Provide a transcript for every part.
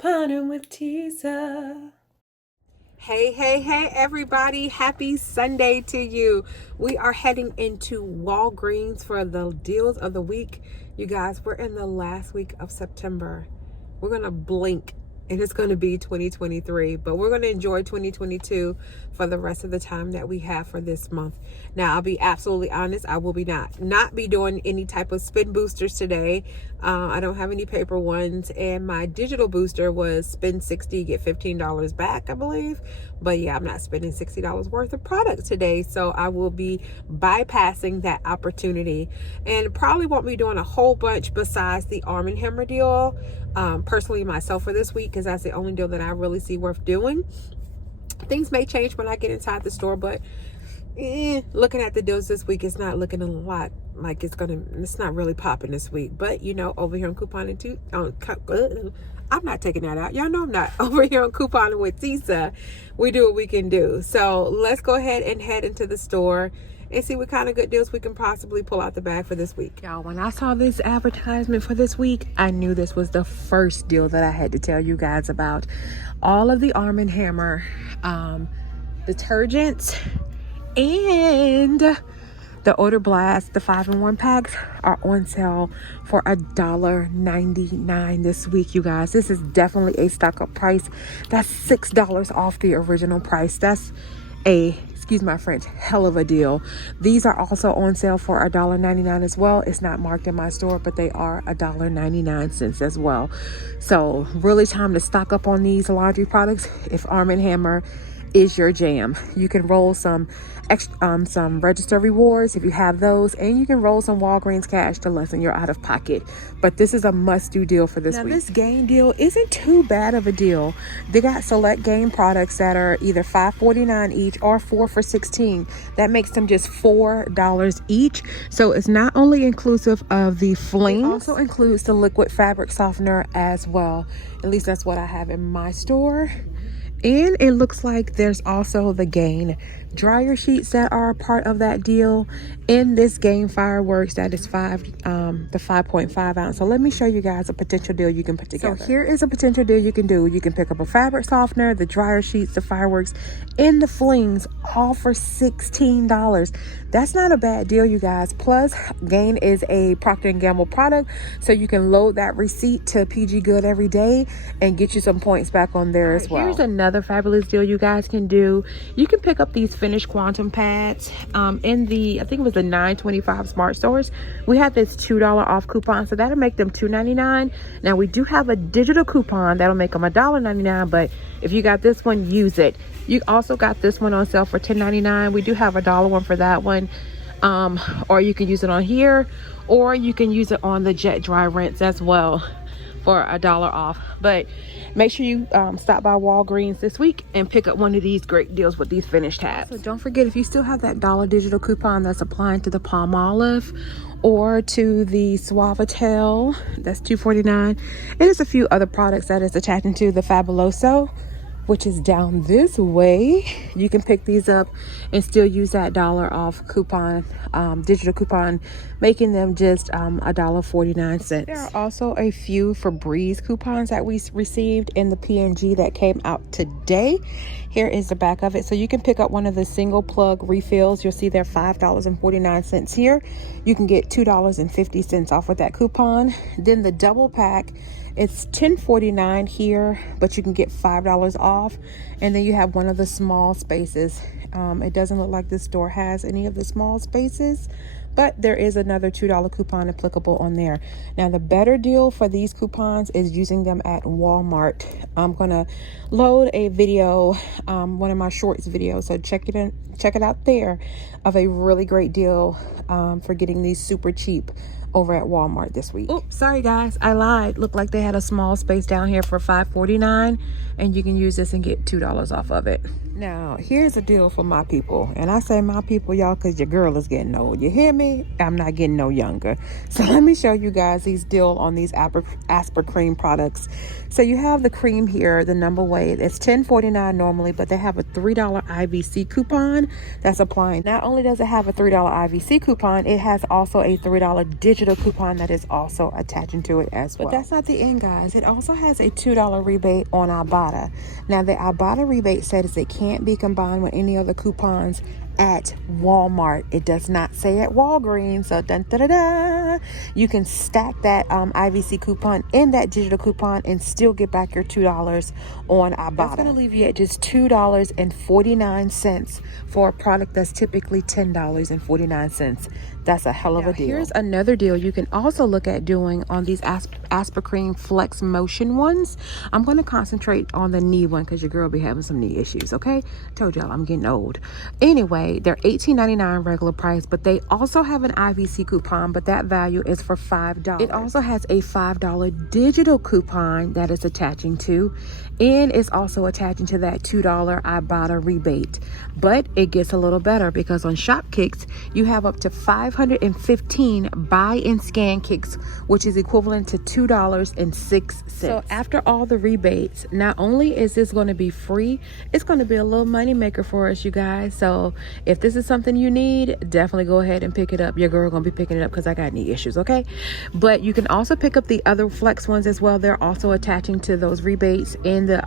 Couponing with Tisa. Hey, everybody. Happy Sunday to you. We are heading into Walgreens for the deals of the week. You guys, we're in the last week of September. We're going to blink and it's going to be 2023, but we're going to enjoy 2022 for the rest of the time that we have for this month. Now, I'll be absolutely honest. I will be not be doing any type of spin boosters today. I don't have any paper ones, and my digital booster was spend 60, get $15 back, I believe. But yeah, I'm not spending $60 worth of product today, so I will be bypassing that opportunity and probably won't be doing a whole bunch besides the Arm & Hammer deal, personally myself, for this week, because that's the only deal that I really see worth doing. Things may change when I get inside the store, but looking at the deals this week, it's not looking a lot like it's not really popping this week. But you know, over here on couponing too, I'm not taking that out. Y'all know I'm not. Over here on couponing with Tisa, we do what we can do. So let's go ahead and head into the store and see what kind of good deals we can possibly pull out the bag for this week. Y'all, when I saw this advertisement for this week, I knew this was the first deal that I had to tell you guys about. All of the Arm & Hammer detergents and the Odor Blast, the 5-in-1 packs, are on sale for $1.99 this week, you guys. This is definitely a stock up price. That's $6 off the original price. That's excuse my French, hell of a deal. These are also on sale for $1.99 as well. It's not marked in my store, but they are $1.99 as well. So really time to stock up on these laundry products if Arm & Hammer is your jam. You can roll some register rewards if you have those, and you can roll some Walgreens cash to lessen your out of pocket. But this is a must-do deal for this week. Now, this Gain deal isn't too bad of a deal. They got select Gain products that are either $5.49 each or 4 for $16. That makes them just $4 each. So it's not only inclusive of the flings, it also includes the liquid fabric softener as well. At least that's what I have in my store. And it looks like there's also the Gain dryer sheets that are a part of that deal, in this Gain Fireworks that is the 5.5 ounce. So let me show you guys a potential deal you can put together. So here is a potential deal you can do. You can pick up a fabric softener, the dryer sheets, the fireworks, and the flings, all for $16. That's not a bad deal, you guys. Plus, Gain is a Procter & Gamble product, so you can load that receipt to PG Good every day and get you some points back on there as well. Here's another fabulous deal you guys can do. You can pick up these finished quantum pads in the, I think it was the $9.25 smart stores. We have this $2 off coupon, so that'll make them $2.99. Now, we do have a digital coupon that'll make them $1.99, but if you got this one, use it. You also got this one on sale for $10.99. We do have a $1 one for that one. Or you can use it on here, or you can use it on the jet dry rinse as well for $1 off. But make sure you stop by Walgreens this week and pick up one of these great deals with these finished tabs. So don't forget, if you still have that $1 digital coupon that's applying to the Palmolive or to the Suavitel, that's $2.49. And there's a few other products that is attaching to the Fabuloso, which is down this way. You can pick these up and still use that $1 off coupon, digital coupon, making them just $1.49. There are also a few Febreze coupons that we received in the P&G that came out today. Here is the back of it. So you can pick up one of the single plug refills. You'll see they're $5.49 here. You can get $2.50 off with that coupon. Then the double pack, it's $10.49 here, but you can get $5 off. And then you have one of the small spaces. It doesn't look like this store has any of the small spaces, but there is another $2 coupon applicable on there. Now, the better deal for these coupons is using them at Walmart. I'm gonna load a video, one of my shorts videos, so check it out there, of a really great deal for getting these super cheap over at Walmart this week. Oh, sorry guys, I lied. Looked like they had a small space down here for $5.49, and you can use this and get $2 off of it. Now, here's a deal for my people, and I say my people, y'all, because your girl is getting old. You hear me? I'm not getting no younger. So let me show you guys these deal on these Asper cream products. So you have the cream here, the number weight. It's $10.49 normally, but they have a $3 IVC coupon that's applying. Not only does it have a $3 IVC coupon, it has also a $3 digital digital coupon that is also attaching to it as well. But that's not the end, guys. It also has a $2 rebate on Ibotta. Now, the Ibotta rebate says it can't be combined with any other coupons at Walmart. It does not say at Walgreens. So dun, da, da, da. You can stack that IVC coupon in that digital coupon and still get back your $2 on Ibotta. That's going to leave you at just $2.49 for a product that's typically $10.49. That's a hell of a deal. Here's another deal you can also look at doing on these Aspercreme Flex Motion ones. I'm going to concentrate on the knee one because your girl be having some knee issues, okay? Told y'all I'm getting old. Anyway, they're $18.99 regular price, but they also have an IVC coupon, but that value is for $5. It also has a $5 digital coupon that is attaching to, and it's also attaching to that $2 Ibotta rebate. But it gets a little better because on Shopkicks, you have up to 515 buy and scan kicks, which is equivalent to $2.06. So after all the rebates, not only is this going to be free, it's going to be a little money maker for us, you guys. So if this is something you need, definitely go ahead and pick it up. Your girl going to be picking it up because I got knee issues, okay? But you can also pick up the other Flex ones as well. They're also attaching to those rebates in the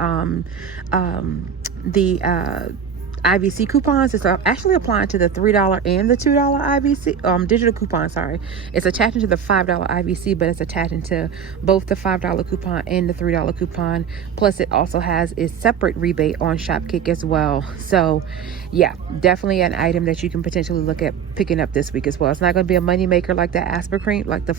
IVC coupons. It's actually applying to the $3 and the $2 IVC digital coupon. Sorry, it's attaching to the $5 IVC, but it's attaching to both the $5 coupon and the $3 coupon. Plus, it also has a separate rebate on Shopkick as well. So, yeah, definitely an item that you can potentially look at picking up this week as well. It's not going to be a money maker like the Aspercreme, like the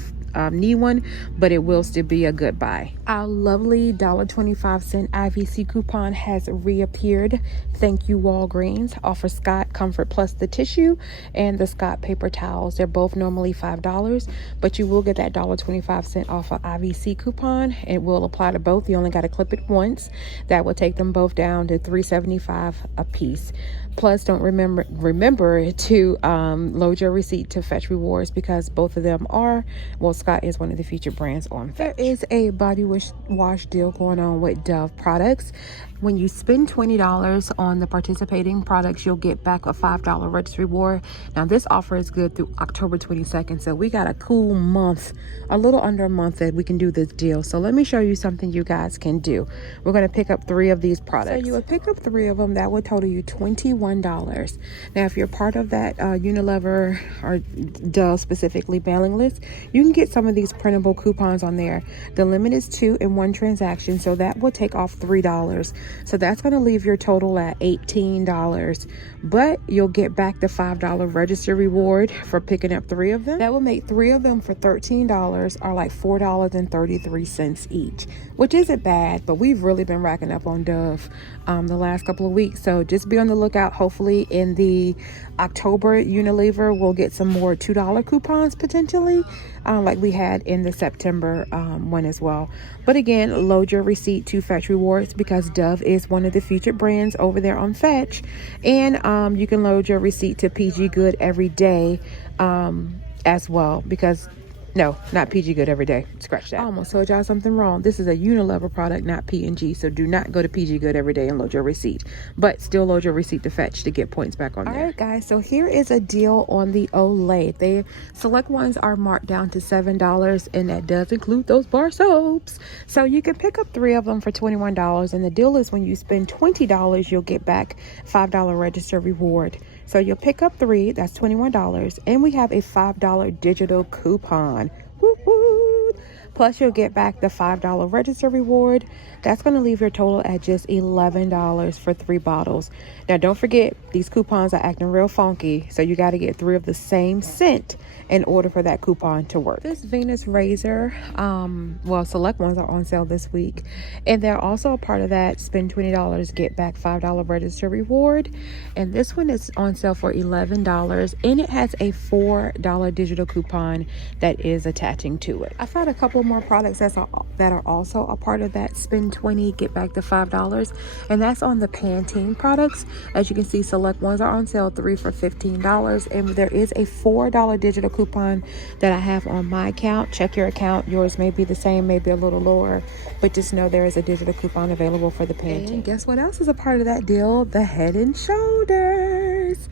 knee one, but it will still be a good buy. Our lovely $1.25 IVC coupon has reappeared. Thank you, Walgreens. Offer Scott Comfort Plus the tissue and the Scott paper towels. They're both normally $5, but you will get that $1.25 off of IVC coupon. It will apply to both. You only got to clip it once. That will take them both down to $3.75 a piece. Plus, don't remember to load your receipt to Fetch Rewards because both of them are, well, Scott is one of the featured brands on Fetch. There is a body wash deal going on with Dove products. When you spend $20 on the participating products, you'll get back a $5 register reward. Now, this offer is good through October 22nd, so we got a cool month, a little under a month that we can do this deal. So let me show you something you guys can do. We're going to pick up 3 of these products. So you would pick up 3 of them. That would total you $21. Now, if you're part of that Unilever or Dove specifically mailing list, you can get some of these printable coupons on there. The limit is 2 in one transaction, so that will take off $3. So that's going to leave your total at $18, but you'll get back the $5 register reward for picking up 3 of them. That will make 3 of them for $13, or like $4.33 each, which isn't bad, but we've really been racking up on Dove the last couple of weeks. So just be on the lookout. Hopefully in the October Unilever, we'll get some more $2 coupons potentially, like we had in the September one as well. But again, load your receipt to Fetch Rewards because Dove is one of the featured brands over there on Fetch. And you can load your receipt to PG Good Every Day as well, because no, not PG Good Every Day. Scratch that. I almost told y'all something wrong. This is a Unilever product, not P&G. So do not go to PG Good Every Day and load your receipt. But still load your receipt to Fetch to get points back on there. All right, guys. So here is a deal on the Olay. The select ones are marked down to $7, and that does include those bar soaps. So you can pick up 3 of them for $21. And the deal is when you spend $20, you'll get back $5 register reward. So you'll pick up 3, that's $21, and we have a $5 digital coupon. Woo-hoo. Plus you'll get back the $5 register reward. That's going to leave your total at just $11 for 3 bottles. Now don't forget, these coupons are acting real funky, so you got to get 3 of the same scent in order for that coupon to work. This Venus razor, well, select ones are on sale this week, and they're also a part of that spend $20, get back $5 register reward. And this one is on sale for $11, and it has a $4 digital coupon that is attaching to it. I found a couple more products that are also a part of that spend $20, get back the $5, and that's on the Pantene products. As you can see, select ones are on sale, 3 for $15, and there is a $4 digital coupon that I have on my account. Check your account. Yours may be the same, maybe a little lower, but just know there is a digital coupon available for the Pantene. And guess what else is a part of that deal? The Head and Shoulders.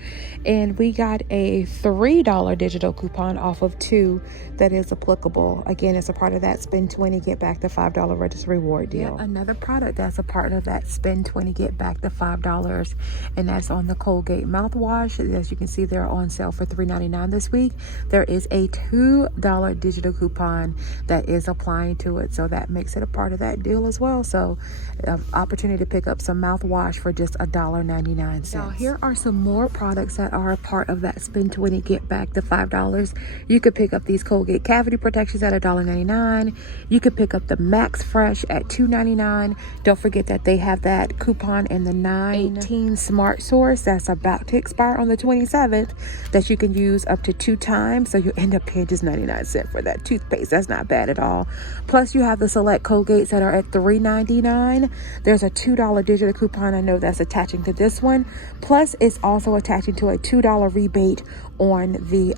And we got a $3 digital coupon off of 2 that is applicable. Again, it's a part of that spend 20, get back the $5 register reward deal. Yet another product that's a part of that spend 20, get back the $5, and that's on the Colgate mouthwash. As you can see, they're on sale for $3.99 this week. There is a $2 digital coupon that is applying to it, so that makes it a part of that deal as well. So opportunity to pick up some mouthwash for just $1.99. Now here are some more products that are a part of that spend 20, get back the $5. You could pick up these Colgate cavity protections at $1.99. You could pick up the Max Fresh at $2.99. Don't forget that they have that coupon in the 918 Smart Source that's about to expire on the 27th that you can use up to 2 times. So you end up paying just 99 cents for that toothpaste. That's not bad at all. Plus you have the select Colgates that are at $3.99. There's a $2 digital coupon. I know that's attaching to this one. Plus it's also attaching to a $2 rebate on the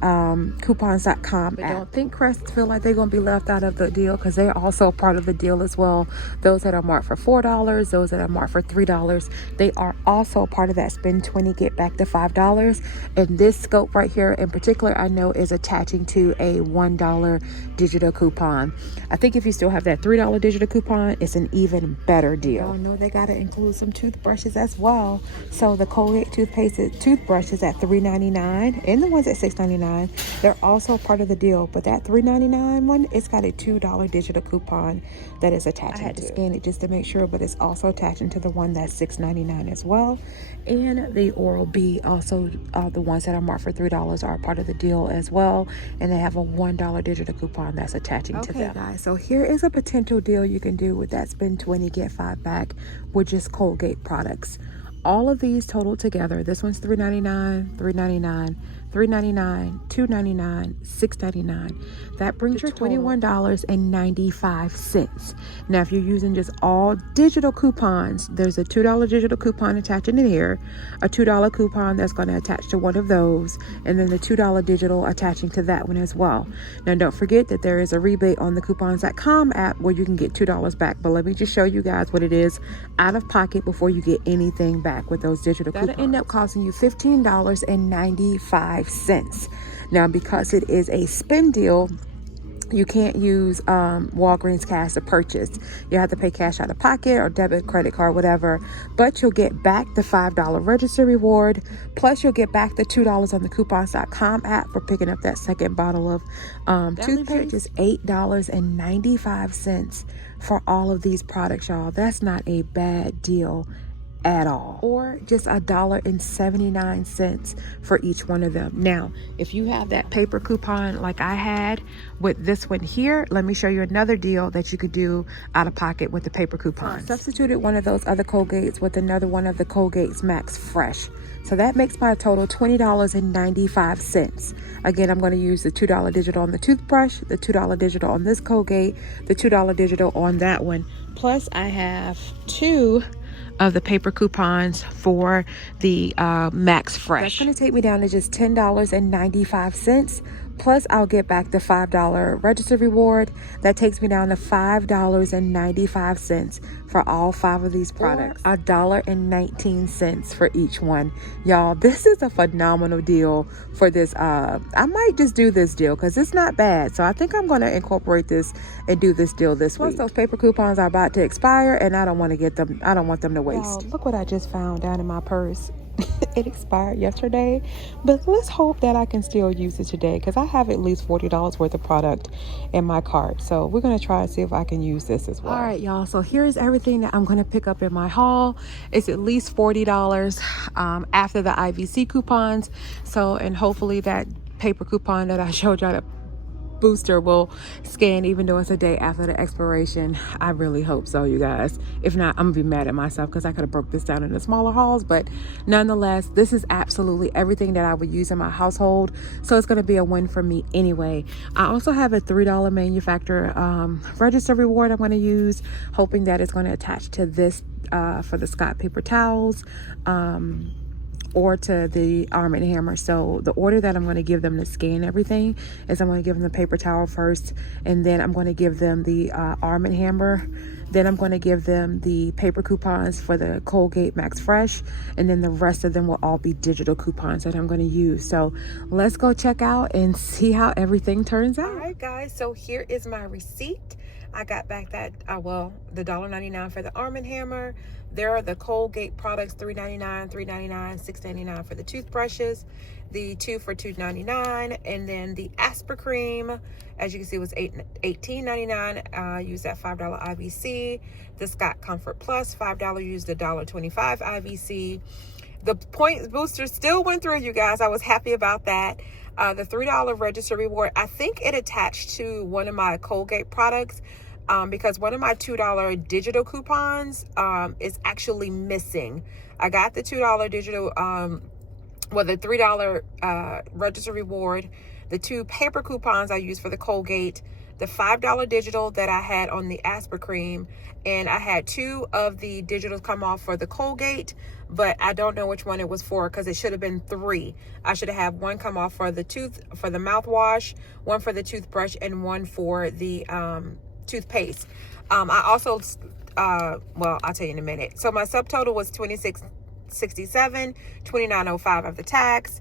coupons.com app. Don't think Crest feel like they're going to be left out of the deal, because they're also a part of the deal as well. Those that are marked for $4, those that are marked for $3, they are also a part of that spend 20, get back the $5. And this scope right here in particular, I know is attaching to a $1 digital coupon. I think if you still have that $3 digital coupon, it's an even better deal. Y'all know they got to include some toothbrushes as well. So the Colgate toothbrushes at $3.99 and the ones at $6.99, they're also part of the deal. But that $3.99 one, it's got a $2 digital coupon that is attached. I had to scan it just to make sure, but it's also attaching to the one that's $6.99 as well. And the Oral-B, also the ones that are marked for $3 are a part of the deal as well, and they have a $1 digital coupon that's attaching to them. Okay guys, so here is a potential deal you can do with that spend 20, get 5 back with just Colgate products. All of these total together, this one's $3.99, $3.99, $3.99, $2.99, $6.99. That brings your $21.95. Now, if you're using just all digital coupons, there's a $2 digital coupon attaching in here, a $2 coupon that's going to attach to one of those, and then the $2 digital attaching to that one as well. Now, don't forget that there is a rebate on the coupons.com app where you can get $2 back. But let me just show you guys what it is out of pocket before you get anything back with those digital coupons. That'll end up costing you $15.95. Now, because it is a spend deal, you can't use Walgreens cash to purchase. You have to pay cash out of pocket or debit, credit card, whatever. But you'll get back the $5 register reward. Plus, you'll get back the $2 on the coupons.com app for picking up that second bottle of toothpaste. Is $8.95 for all of these products, y'all. That's not a bad deal at all, or just $1.79 for each one of them. Now, if you have that paper coupon like I had with this one here, let me show you another deal that you could do out of pocket with the paper coupon. I substituted one of those other Colgates with another one of the Colgate's Max Fresh, so that makes my total $20.95. Again, I'm going to use the $2 digital on the toothbrush, the $2 digital on this Colgate, the $2 digital on that one. Plus, I have 2 of the paper coupons for the Max Fresh. That's going to take me down to just $10.95. Plus, I'll get back the $5 register reward. That takes me down to $5.95 for all 5 of these products. $1.19 for each one. Y'all, this is a phenomenal deal for this. I might just do this deal because it's not bad. So I think I'm going to incorporate this and do this deal this week. Plus, those paper coupons are about to expire and I don't want to get them. I don't want them to waste. Y'all, look what I just found down in my purse. It expired yesterday, but let's hope that I can still use it today, because I have at least $40 worth of product in my cart. So we're going to try to see if I can use this as well. All right, y'all. So here's everything that I'm going to pick up in my haul. It's at least $40 after the IVC coupons. So, and hopefully that paper coupon that I showed y'all, that booster, will scan even though it's a day after the expiration. I really hope so, you guys. If not, I'm gonna be mad at myself because I could have broke this down into smaller hauls. But nonetheless, this is absolutely everything that I would use in my household, so it's gonna be a win for me anyway. I also have a $3 manufacturer register reward I'm gonna use, hoping that it's going to attach to this for the Scott paper towels, or to the Arm & Hammer. So the order that I'm going to give them to scan everything is I'm going to give them the paper towel first, and then I'm going to give them the Arm & Hammer Then I'm going to give them the paper coupons for the Colgate Max Fresh, and then the rest of them will all be digital coupons that I'm going to use. So let's go check out and see how everything turns out. All right, guys, so here is my receipt. I got back that, the $1.99 for the Arm & Hammer. There are the Colgate products, $3.99, $3.99, $6.99 for the toothbrushes. The 2 for $2.99, and then the Aspercream, as you can see, was $18.99. Used that $5 IVC. The Scott Comfort Plus, $5. Used the $1.25 IVC. The points booster still went through, you guys. I was happy about that. The $3 register reward, I think it attached to one of my Colgate products, because one of my $2 digital coupons is actually missing. I got the $2 digital, the $3 register reward, the 2 paper coupons I used for the Colgate, the $5 digital that I had on the Aspercream, and I had 2 of the digitals come off for the Colgate, but I don't know which one it was for because it should have been 3. I should have had 1 come off for the mouthwash, 1 for the toothbrush, and 1 for the toothpaste. I also, I'll tell you in a minute. So my subtotal was $26.67, $29.05 of the tax.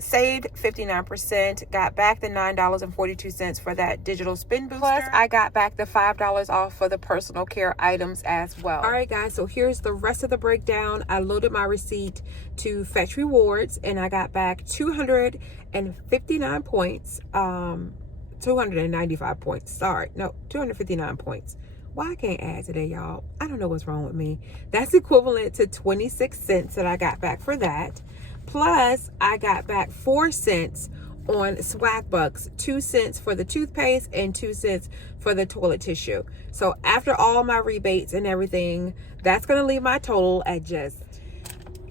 Saved 59%, got back the $9.42 for that digital spin booster. Plus, I got back the $5 off for the personal care items as well. All right, guys, so here's the rest of the breakdown. I loaded my receipt to Fetch Rewards, and I got back 259 points, 295 points. Sorry, no, 259 points. Why I can't add today, y'all? I don't know what's wrong with me. That's equivalent to 26 cents that I got back for that. Plus, I got back 4 cents on Swag Bucks, 2 cents for the toothpaste, and 2 cents for the toilet tissue. So after all my rebates and everything, that's going to leave my total at just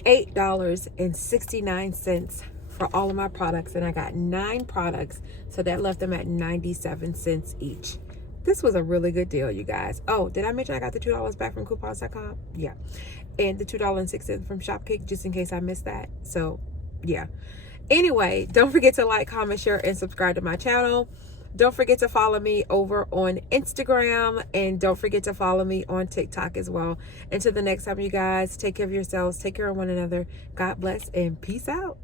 $8.69 for all of my products. And I got 9 products, so that left them at 97 cents each. This was a really good deal, you guys. Oh, did I mention I got the $2 back from coupons.com? Yeah. And the $2.06 from Shopkick, just in case I missed that. So, yeah. Anyway, don't forget to like, comment, share, and subscribe to my channel. Don't forget to follow me over on Instagram. And don't forget to follow me on TikTok as well. Until the next time, you guys, take care of yourselves. Take care of one another. God bless and peace out.